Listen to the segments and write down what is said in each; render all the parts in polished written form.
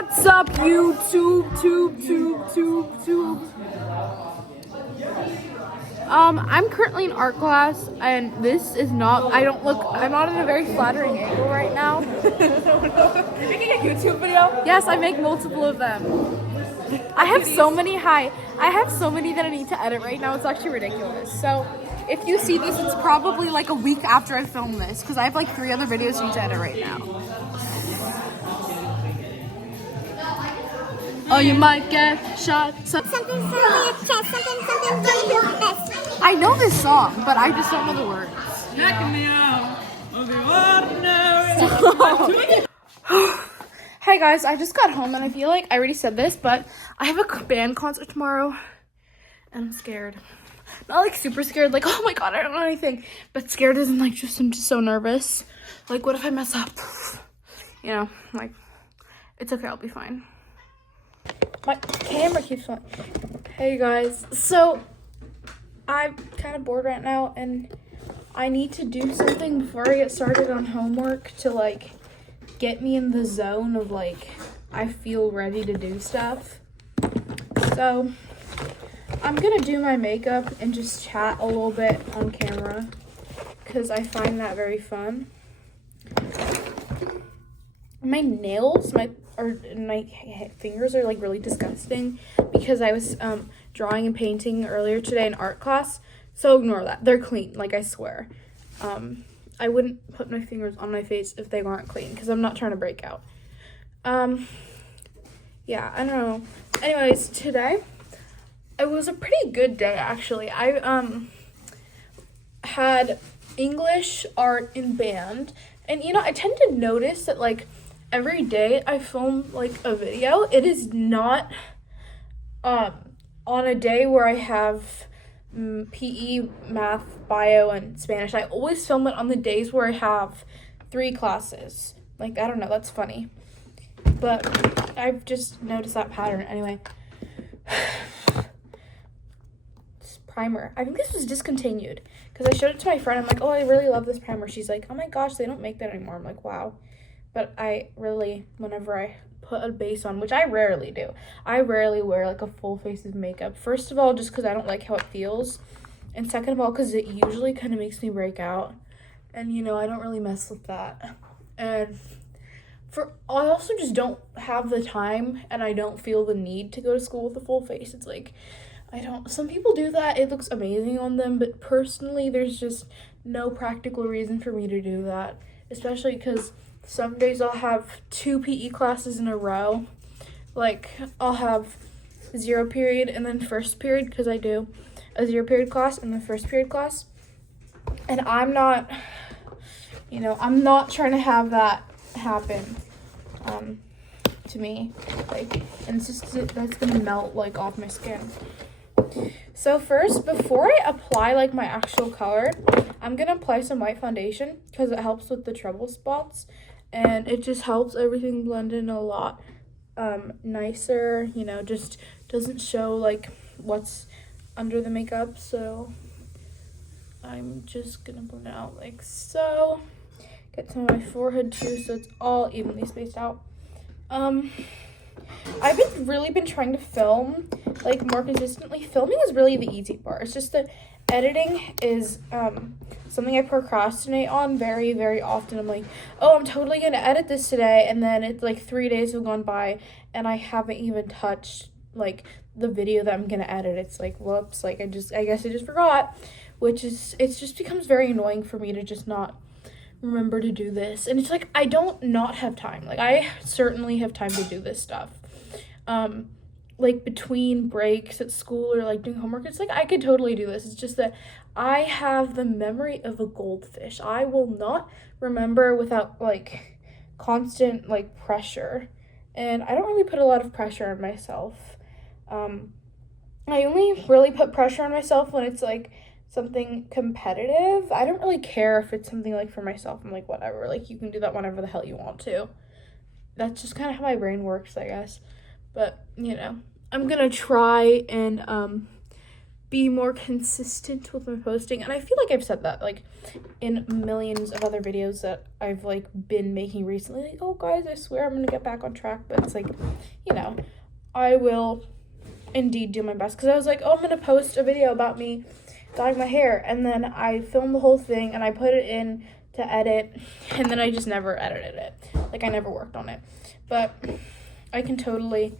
What's up, YouTube, tube. I'm currently in art class, and this is not, I'm not in a very flattering angle right now. You're making a YouTube video? Yes, I make multiple of them. I have so many that I need to edit right now, it's actually ridiculous. So, if you see this, it's probably like a week after I filmed this, because I have like 3 other videos I need to edit right now. Oh, you might get shot. Something for your chest, something really best. I know this song, but I just don't know the words. Check me out of the ordinary. Hey guys, I just got home and I feel like I already said this, but I have a band concert tomorrow and I'm scared. Not like super scared, like, oh my god, I don't know anything, but scared isn't like I'm just so nervous. Like, what if I mess up? You know, like, it's okay, I'll be fine. My camera keeps falling. Hey guys, so I'm kind of bored right now and I need to do something before I get started on homework to like get me in the zone of like I feel ready to do stuff. So I'm gonna do my makeup and just chat a little bit on camera because I find that very fun. My nails, my fingers are like really disgusting because I was drawing and painting earlier today in art class, so ignore that. They're clean, like I swear. I wouldn't put my fingers on my face if they weren't clean because I'm not trying to break out. Yeah, I don't know. Anyways, today it was a pretty good day actually. I had English, art, and band, and you know, I tend to notice that like every day I film like a video, it is not on a day where I have PE, math, bio, and Spanish. I always film it on the days where I have 3 classes. Like, I don't know, that's funny. But I've just noticed that pattern. Anyway. This primer. I think this was discontinued because I showed it to my friend. I'm like, oh, I really love this primer. She's like, oh my gosh, they don't make that anymore. I'm like, wow. But I really, whenever I put a base on, which I rarely do, I rarely wear like a full face of makeup. First of all, just because I don't like how it feels. And second of all, because it usually kind of makes me break out. And, you know, I don't really mess with that. And I also just don't have the time and I don't feel the need to go to school with a full face. It's like, some people do that. It looks amazing on them. But personally, there's just no practical reason for me to do that. Especially because some days I'll have 2 PE classes in a row. Like, I'll have 0 period and then first period because I do a 0 period class and then first period class. And I'm not, you know, I'm not trying to have that happen to me. Like, and it's just, that's gonna melt, like, off my skin. So first, before I apply, like, my actual color, I'm gonna apply some white foundation because it helps with the trouble spots. And it just helps everything blend in a lot nicer, you know, just doesn't show like what's under the makeup. So I'm just gonna blend it out like so. Get some of my forehead too so it's all evenly spaced out. I've really been trying to film like more consistently. Filming is really the easy part. It's just that editing is something I procrastinate on very, very often. I'm like, oh, I'm totally gonna edit this today, and then it's like 3 days have gone by and I haven't even touched like the video that I'm gonna edit. It's like, whoops, like I guess I just forgot, it just becomes very annoying for me to just not remember to do this. And it's like, I don't not have time. Like, I certainly have time to do this stuff. Like between breaks at school or like doing homework, it's like I could totally do this. It's just that I have the memory of a goldfish. I will not remember without like constant like pressure, and I don't really put a lot of pressure on myself. I only really put pressure on myself when it's like something competitive. I don't really care if it's something like for myself. I'm like, whatever, like you can do that whenever the hell you want to. That's just kind of how my brain works, I guess. But, you know, I'm gonna try and be more consistent with my posting. And I feel like I've said that like in millions of other videos that I've like been making recently. Like, oh guys, I swear I'm gonna get back on track. But it's like, you know, I will indeed do my best. Because I was like, oh, I'm gonna post a video about me dyeing my hair. And then I filmed the whole thing and I put it in to edit. And then I just never edited it. Like I never worked on it. But I can totally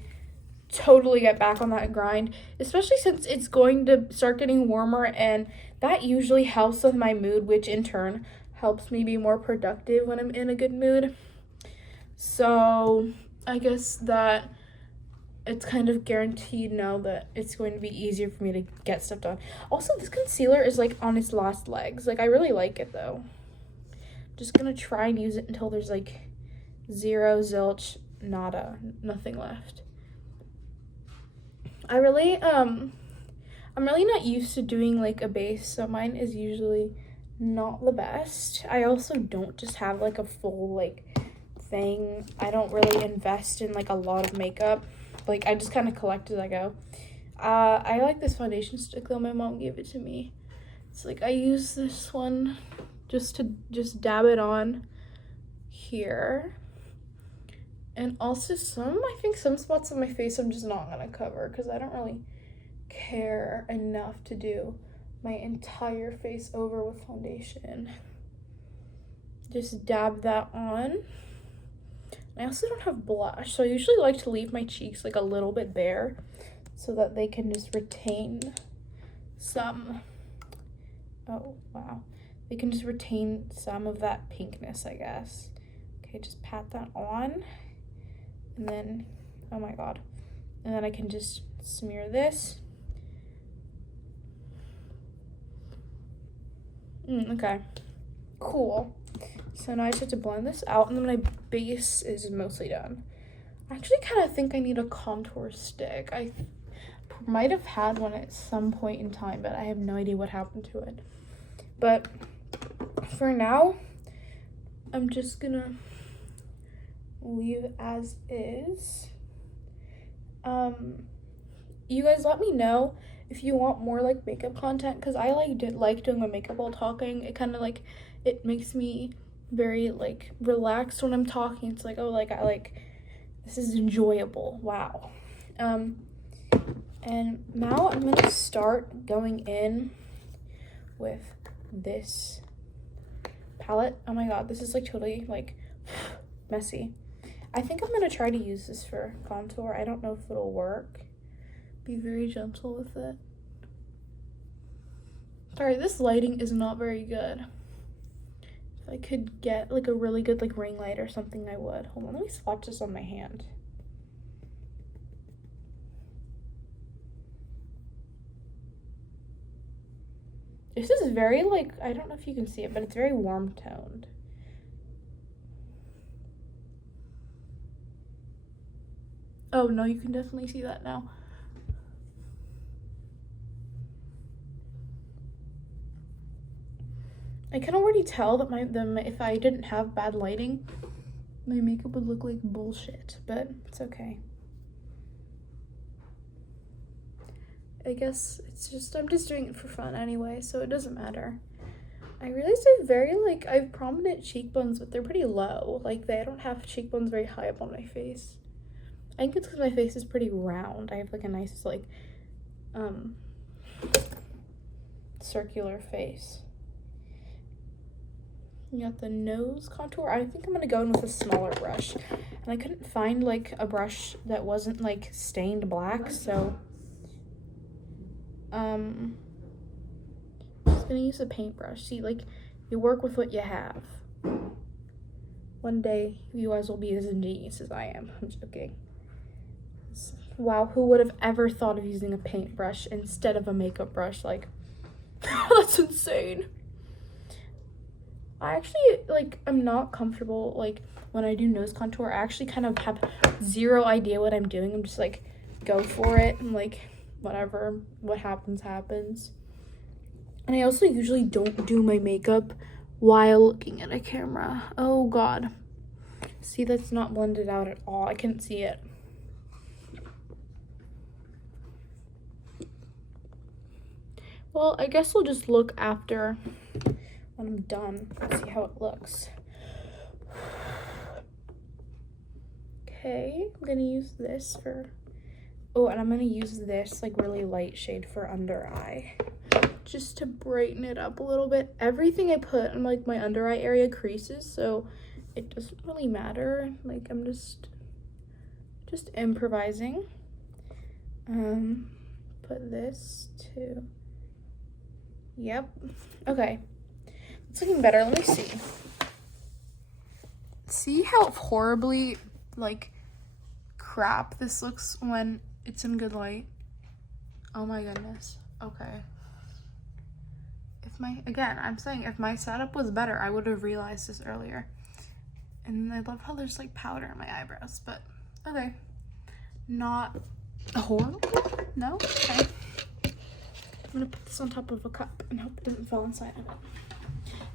get back on that grind, especially since it's going to start getting warmer, and that usually helps with my mood, which in turn helps me be more productive when I'm in a good mood. So I guess that it's kind of guaranteed now that it's going to be easier for me to get stuff done. Also, this concealer is like on its last legs. Like I really like it though. Just gonna try and use it until there's like zero, zilch, nada, nothing left. I'm really not used to doing like a base, so mine is usually not the best. I also don't just have like a full like thing. I don't really invest in like a lot of makeup. Like I just kind of collect as I go. I like this foundation stick though. My mom gave it to me. It's like I use this one just to dab it on here. And also I think some spots on my face I'm just not gonna cover because I don't really care enough to do my entire face over with foundation. Just dab that on. I also don't have blush, so I usually like to leave my cheeks like a little bit bare so that they can just retain some, oh wow, they can just retain some of that pinkness, I guess. Okay, just pat that on. And then, oh my god. And then I can just smear this. Okay, cool. So now I just have to blend this out, and then my base is mostly done. I actually kind of think I need a contour stick. I might have had one at some point in time, but I have no idea what happened to it. But for now, I'm just gonna leave as is. You guys let me know if you want more like makeup content, because I like doing my makeup while talking. It kind of like, it makes me very like relaxed when I'm talking. It's like, oh, like I like, this is enjoyable. Wow. And now I'm gonna start going in with this palette. Oh my god, this is like totally like messy. I think I'm gonna try to use this for contour. I don't know if it'll work. Be very gentle with it. Sorry, this lighting is not very good. If I could get like a really good like ring light or something, I would. Hold on, let me swatch this on my hand. This is very like, I don't know if you can see it, but it's very warm toned. Oh no, you can definitely see that now. I can already tell that if I didn't have bad lighting, my makeup would look like bullshit, but it's okay. I guess it's just, I'm just doing it for fun anyway, so it doesn't matter. I realized I have prominent cheekbones, but they're pretty low. Like, I don't have cheekbones very high up on my face. I think it's because my face is pretty round. I have like a nice like circular face. You got the nose contour. I think I'm gonna go in with a smaller brush, and I couldn't find like a brush that wasn't like stained black, so I'm just gonna use a paintbrush. See, like, you work with what you have. One day you guys will be as ingenious as I am. I'm joking. Wow, who would have ever thought of using a paintbrush instead of a makeup brush? Like, that's insane. I actually, like, I'm not comfortable, like, when I do nose contour. I actually kind of have zero idea what I'm doing. I'm just, like, go for it, and, like, whatever, what happens, happens. And I also usually don't do my makeup while looking at a camera. Oh, God. See, that's not blended out at all. I couldn't see it. Well, I guess we'll just look after when I'm done and see how it looks. Okay, I'm gonna use this for, oh, and I'm gonna use this like really light shade for under eye, just to brighten it up a little bit. Everything I put in like my under eye area creases, so it doesn't really matter. Like I'm just improvising. Put this to, yep, okay. It's looking better, let me see. See how horribly like crap this looks when it's in good light? Oh my goodness. Okay. I'm saying if my setup was better, I would have realized this earlier. And I love how there's like powder in my eyebrows, but okay. Not horrible? No? Okay. I'm gonna put this on top of a cup and hope it doesn't fall inside of it.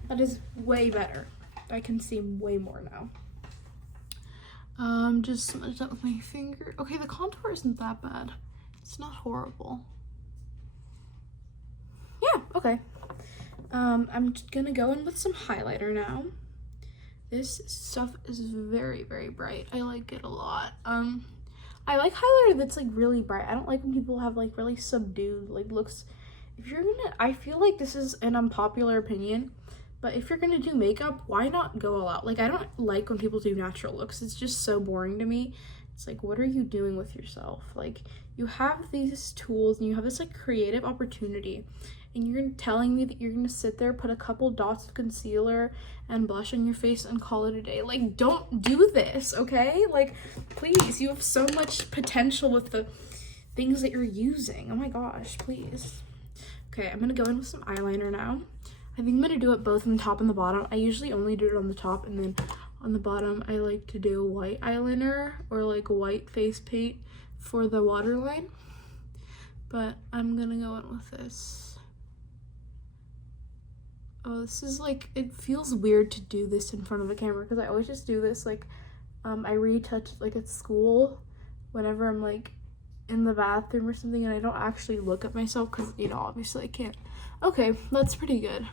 That is way better. I can see way more now. Just smudge that with my finger. Okay, the contour isn't that bad. It's not horrible. Yeah, okay. I'm just gonna go in with some highlighter now. This stuff is very, very bright. I like it a lot. I like highlighter that's like really bright. I don't like when people have like really subdued like looks. If you're gonna, I feel like this is an unpopular opinion, but if you're gonna do makeup, why not go all out? Like I don't like when people do natural looks. It's just so boring to me. It's like, what are you doing with yourself? Like you have these tools and you have this like creative opportunity, and you're telling me that you're gonna sit there, put a couple dots of concealer and blush on your face and call it a day. Like, don't do this, okay? Like, please, you have so much potential with the things that you're using. Oh my gosh, please. Okay, I'm gonna go in with some eyeliner now. I think I'm gonna do it both on the top and the bottom. I usually only do it on the top, and then on the bottom, I like to do white eyeliner or like white face paint for the waterline. But I'm gonna go in with this. Oh, this is like, it feels weird to do this in front of the camera because I always just do this like, I retouch like at school whenever I'm like in the bathroom or something and I don't actually look at myself because, you know, obviously I can't. Okay, that's pretty good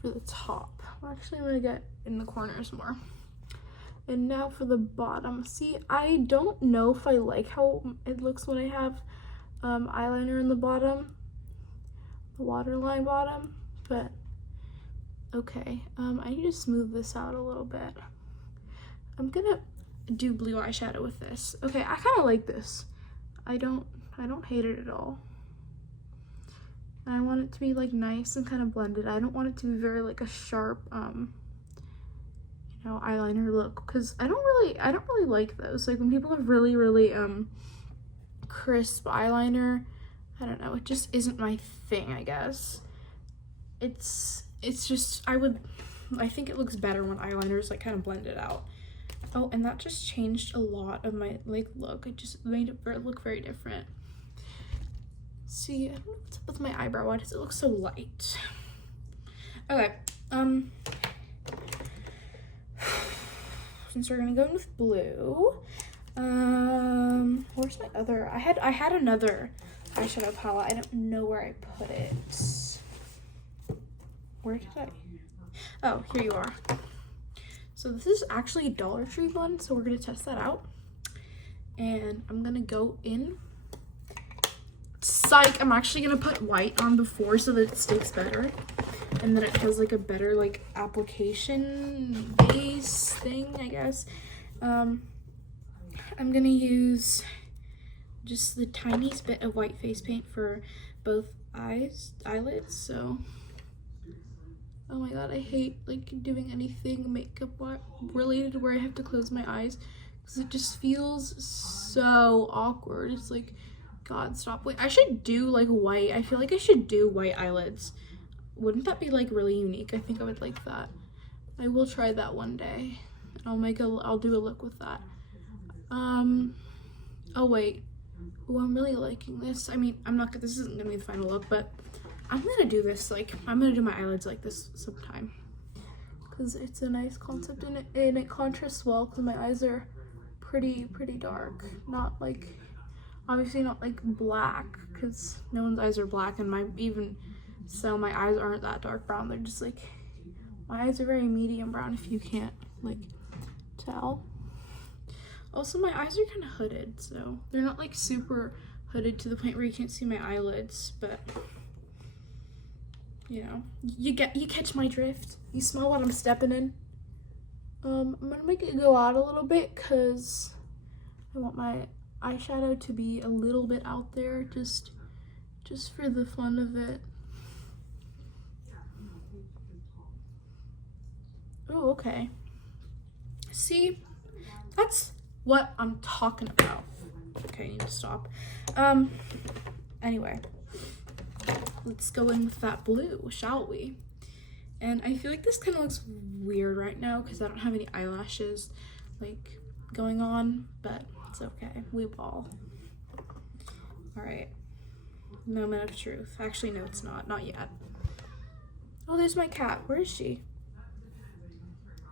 for the top. Actually, I'm gonna get in the corners more. And now for the bottom. See, I don't know if I like how it looks when I have eyeliner in the bottom, the waterline bottom, but okay, I need to smooth this out a little bit. I'm gonna do blue eyeshadow with this. Okay, I kind of like this. I don't hate it at all. I want it to be like nice and kind of blended. I don't want it to be very like a sharp, you know, eyeliner look, because I don't really like those. Like when people have really, really crisp eyeliner, I don't know, it just isn't my thing, I guess. It's just, I think it looks better when eyeliner is like kind of blended out. Oh, and that just changed a lot of my like look. It just made it look very different. See, I don't know what's up with my eyebrow. Why does it look so light? Okay, since we're gonna go in with blue, where's my other? I had another eyeshadow palette. I don't know where I put it. Where did I? Oh, here you are. So this is actually a Dollar Tree one, so we're gonna test that out. And I'm gonna go in. Psych, I'm actually gonna put white on before so that it sticks better. And then it has like a better like application base thing, I guess. I'm gonna use just the tiniest bit of white face paint for both eyelids, so. Oh my god, I hate like doing anything makeup related where I have to close my eyes because it just feels so awkward. It's like, god, stop. Wait, I should do like white. I feel like I should do white eyelids. Wouldn't that be like really unique? I think I would like that. I will try that one day. I'll do a look with that. Oh wait. Oh, I'm really liking this. I mean, this isn't gonna be the final look, but I'm gonna do this, like, I'm gonna do my eyelids like this sometime. Because it's a nice concept and it contrasts well because my eyes are pretty dark. Not like Obviously not like black, because no one's eyes are black, and my eyes aren't that dark brown. They're just like, my eyes are very medium brown, if you can't like tell. Also, my eyes are kind of hooded, so they're not like super hooded to the point where you can't see my eyelids, but you know, you catch my drift. You smell what I'm stepping in. I'm gonna make it go out a little bit because I want my eyeshadow to be a little bit out there, just for the fun of it. Oh, okay. See, that's what I'm talking about. Okay, I need to stop. Anyway, let's go in with that blue, shall we? And I feel like this kind of looks weird right now because I don't have any eyelashes like going on, but it's okay. We ball. All right. Moment of truth. Actually, no, it's not. Not yet. Oh, there's my cat. Where is she?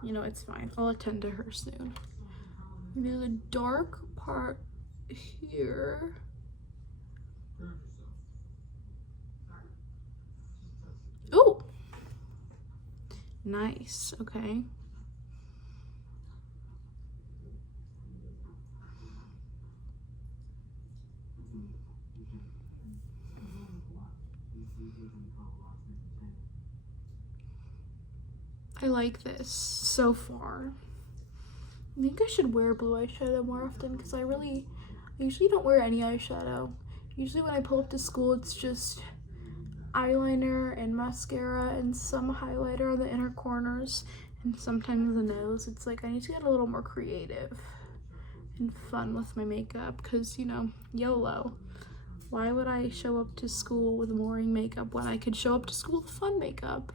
You know, it's fine. I'll attend to her soon. There's a dark part here. Oh! Nice. Okay. I like this so far. I think I should wear blue eyeshadow more often because I usually don't wear any eyeshadow. Usually when I pull up to school, it's just eyeliner and mascara and some highlighter on the inner corners and sometimes the nose. It's like I need to get a little more creative and fun with my makeup because, you know, YOLO. Why would I show up to school with boring makeup when I could show up to school with fun makeup?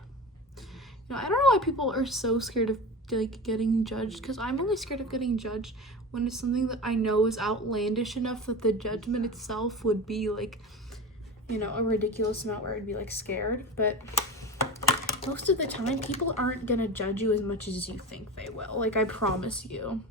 You know, I don't know why people are so scared of like getting judged, because I'm only scared of getting judged when it's something that I know is outlandish enough that the judgment itself would be like, you know, a ridiculous amount where I'd be like scared. But most of the time people aren't gonna judge you as much as you think they will. Like, I promise you.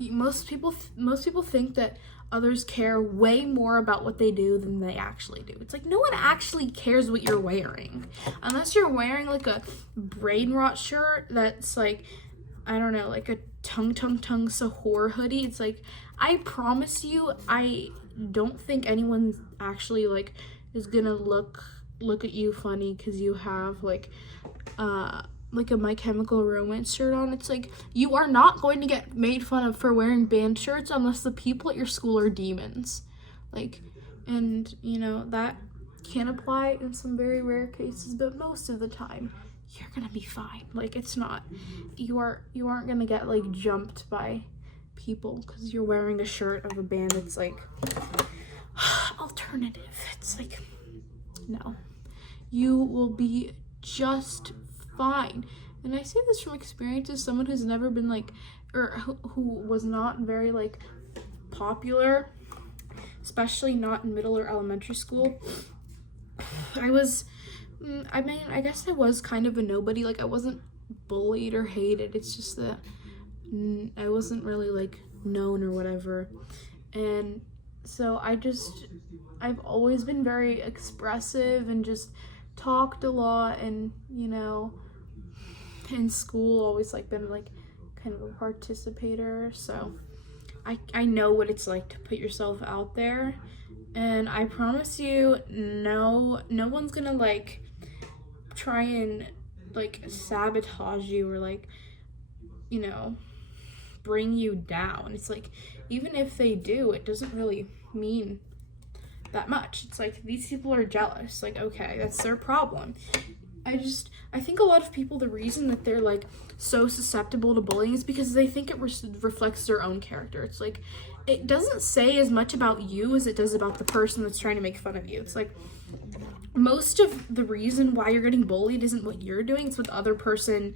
Most people think that others care way more about what they do than they actually do. It's like no one actually cares what you're wearing. Unless you're wearing like a brain rot shirt that's like, I don't know, like a tung Sahur hoodie. It's like, I promise you, I don't think anyone actually like is gonna look at you funny because you have like a My Chemical Romance shirt on. It's like, you are not going to get made fun of for wearing band shirts unless the people at your school are demons. Like, and you know, that can apply in some very rare cases, but most of the time you're gonna be fine. Like, it's not, you aren't gonna get like jumped by people because you're wearing a shirt of a band that's like alternative. It's like, no, you will be just fine. And I say this from experience as someone who's never been like, or who was not very like popular, especially not in middle or elementary school. I guess I was kind of a nobody. Like, I wasn't bullied or hated. It's just that I wasn't really like known or whatever. And so I've always been very expressive and just talked a lot, and you know, in school always like been like kind of a participator, so I know what it's like to put yourself out there, and I promise you, no one's gonna like try and like sabotage you or like, you know, bring you down. It's like, even if they do, it doesn't really mean that much. It's like, these people are jealous. Like, okay, that's their problem. I think a lot of people, the reason that they're like so susceptible to bullying is because they think it reflects their own character. It's like, it doesn't say as much about you as it does about the person that's trying to make fun of you. It's like, most of the reason why you're getting bullied isn't what you're doing, it's what the other person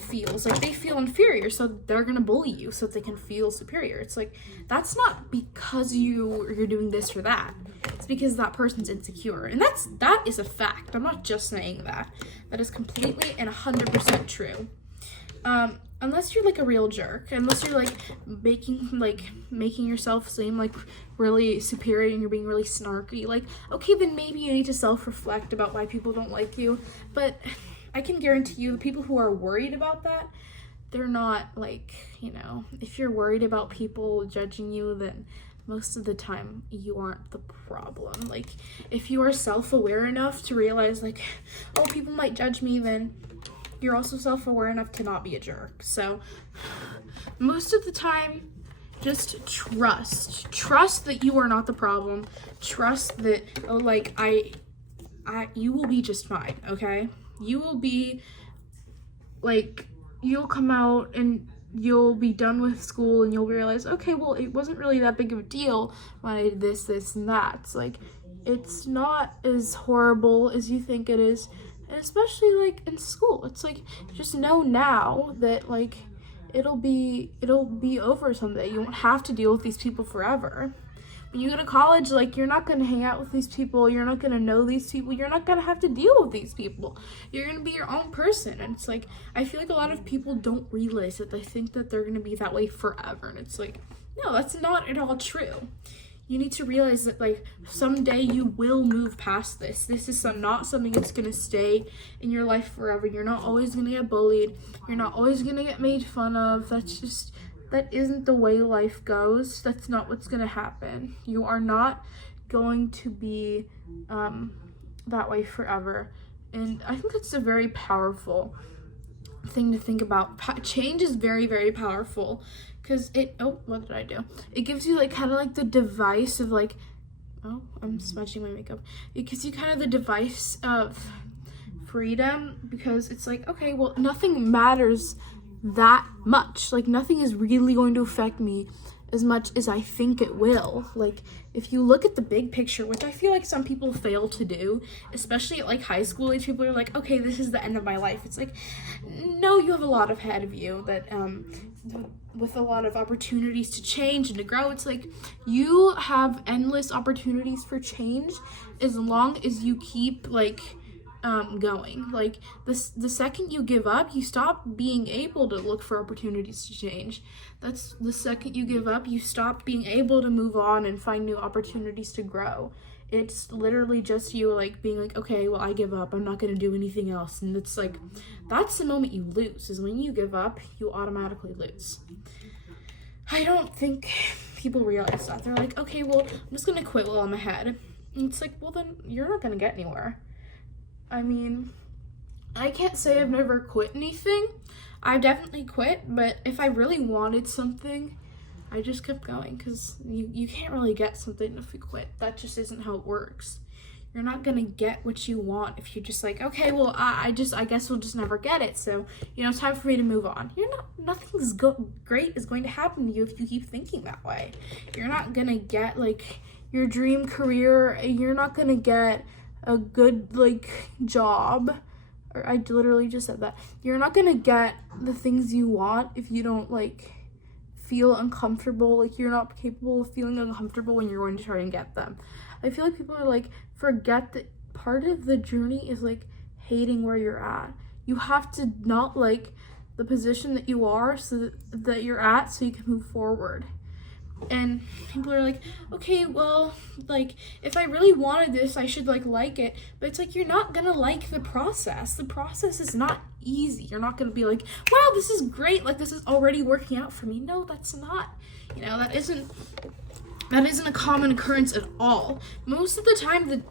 feels. Like, they feel inferior, so they're gonna bully you so that they can feel superior. It's like, that's not because you're doing this or that. It's because that person's insecure, and that is a fact. I'm not just saying that. That is completely and 100% true. unless you're like a real jerk, unless you're like making yourself seem like really superior and you're being really snarky, like, okay, then maybe you need to self-reflect about why people don't like you. But I can guarantee you the people who are worried about that, they're not like, if you're worried about people judging you, then most of the time you aren't the problem. Like, if you are self-aware enough to realize like, oh, people might judge me, then you're also self-aware enough to not be a jerk. So most of the time, just trust that you are not the problem. Trust that, oh, like, you will be just fine, okay? You will be, like, you'll come out and you'll be done with school and you'll realize, okay, well, it wasn't really that big of a deal when I did this, and that. It's like, it's not as horrible as you think it is. And especially, like, in school, it's like, just know now that, like, it'll be over someday. You won't have to deal with these people forever. When you go to college, like, you're not going to hang out with these people. You're not going to know these people. You're not going to have to deal with these people. You're going to be your own person. And it's like, I feel like a lot of people don't realize that. They think that they're going to be that way forever. And it's like, no, that's not at all true. You need to realize that, like, someday you will move past this. This is not something that's going to stay in your life forever. You're not always going to get bullied. You're not always going to get made fun of. That isn't the way life goes. That's not what's going to happen. You are not going to be that way forever. And I think that's a very powerful thing to think about. Change is very, very powerful. Because what did I do? It gives you, like, kind of like the device of, like, I'm smudging my makeup. It gives you kind of the device of freedom, because it's like, okay, well, nothing matters that much. Like, nothing is really going to affect me as much as I think it will. Like, if you look at the big picture, which I feel like some people fail to do, especially at, like, high school age, people are like, okay, this is the end of my life. It's like, no, you have a lot ahead of you that, with a lot of opportunities to change and to grow. It's like, you have endless opportunities for change as long as you keep, like, going. Like, the second you give up, you stop being able to look for opportunities to change. That's the second you give up, you stop being able to move on and find new opportunities to grow. It's literally just you, like, being like, okay, well, I give up, I'm not gonna do anything else. And it's like, that's the moment you lose, is when you give up, you automatically lose. I don't think people realize that. They're like, okay, well, I'm just gonna quit while I'm ahead. And it's like, well, then you're not gonna get anywhere. I mean, I can't say I've never quit anything. I've definitely quit, but if I really wanted something, I just kept going, because you can't really get something if you quit. That just isn't how it works. You're not gonna get what you want if you're just like, okay, well, I guess we'll just never get it, so, it's time for me to move on. Nothing's great is going to happen to you if you keep thinking that way. You're not gonna get, like, your dream career. You're not gonna get a good, like, job. Or I literally just said that. You're not gonna get the things you want if you don't, like, feel uncomfortable. Like, you're not capable of feeling uncomfortable when you're going to try and get them. I feel like people are like, forget that part of the journey is, like, hating where you're at. You have to not like the position that you are so that you're at, so you can move forward. And people are like, okay, well, like, if I really wanted this, I should, like it. But it's like, you're not gonna like the process. The process is not easy. You're not gonna be like, wow, this is great, like, this is already working out for me. No, that's not. That isn't a common occurrence at all. Most of the time,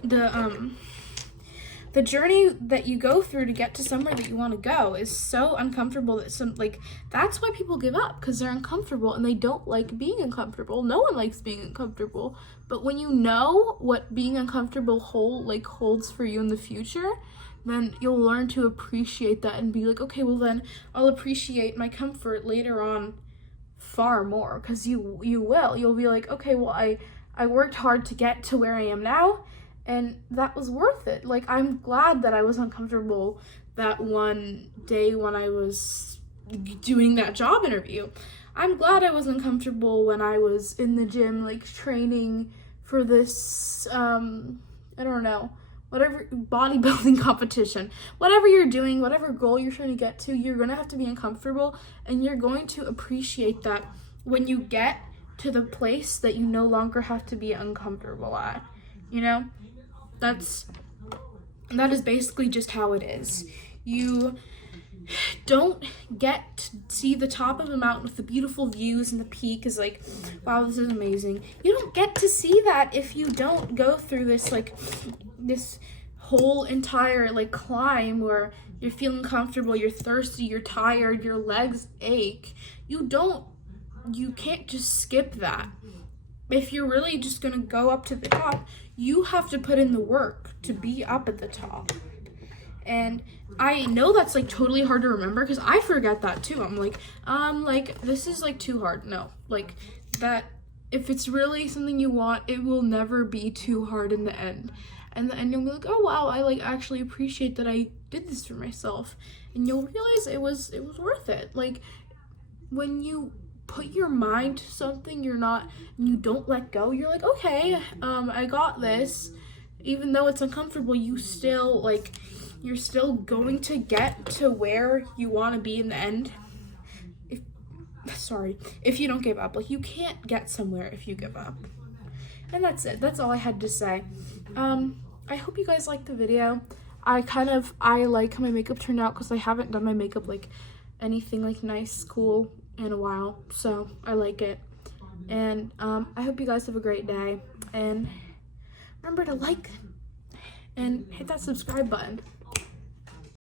the journey that you go through to get to somewhere that you want to go is so uncomfortable that that's why people give up, because they're uncomfortable and they don't like being uncomfortable. No one likes being uncomfortable, but when you know what being uncomfortable holds for you in the future, then you'll learn to appreciate that and be like, okay, well, then I'll appreciate my comfort later on far more, because you'll be like, okay, well, I worked hard to get to where I am now, and that was worth it. Like, I'm glad that I was uncomfortable that one day when I was doing that job interview. I'm glad I was uncomfortable when I was in the gym, like, training for this, whatever bodybuilding competition, whatever you're doing, whatever goal you're trying to get to, you're going to have to be uncomfortable, and you're going to appreciate that when you get to the place that you no longer have to be uncomfortable at. You know, that is basically just how it is. You don't get to see the top of the mountain with the beautiful views, and the peak is like, wow, this is amazing. You don't get to see that if you don't go through this whole entire like climb where you're feeling comfortable, you're thirsty, you're tired, your legs ache. You can't just skip that. If you're really just gonna go up to the top, you have to put in the work to be up at the top. And I know that's like totally hard to remember because I forget that too. I'm like, this is like too hard. No, like that, if it's really something you want, it will never be too hard in the end. And you'll be like, oh wow, I like actually appreciate that I did this for myself. And you'll realize it was worth it. Like when you put your mind to something, you don't let go, you're like, okay, I got this. Even though it's uncomfortable, you're still going to get to where you want to be in the end. If you don't give up. Like, you can't get somewhere if you give up. And that's it. That's all I had to say. I hope you guys liked the video. I like how my makeup turned out because I haven't done my makeup like anything like nice, cool in a while. So I like it. And I hope you guys have a great day. And remember to like and hit that subscribe button.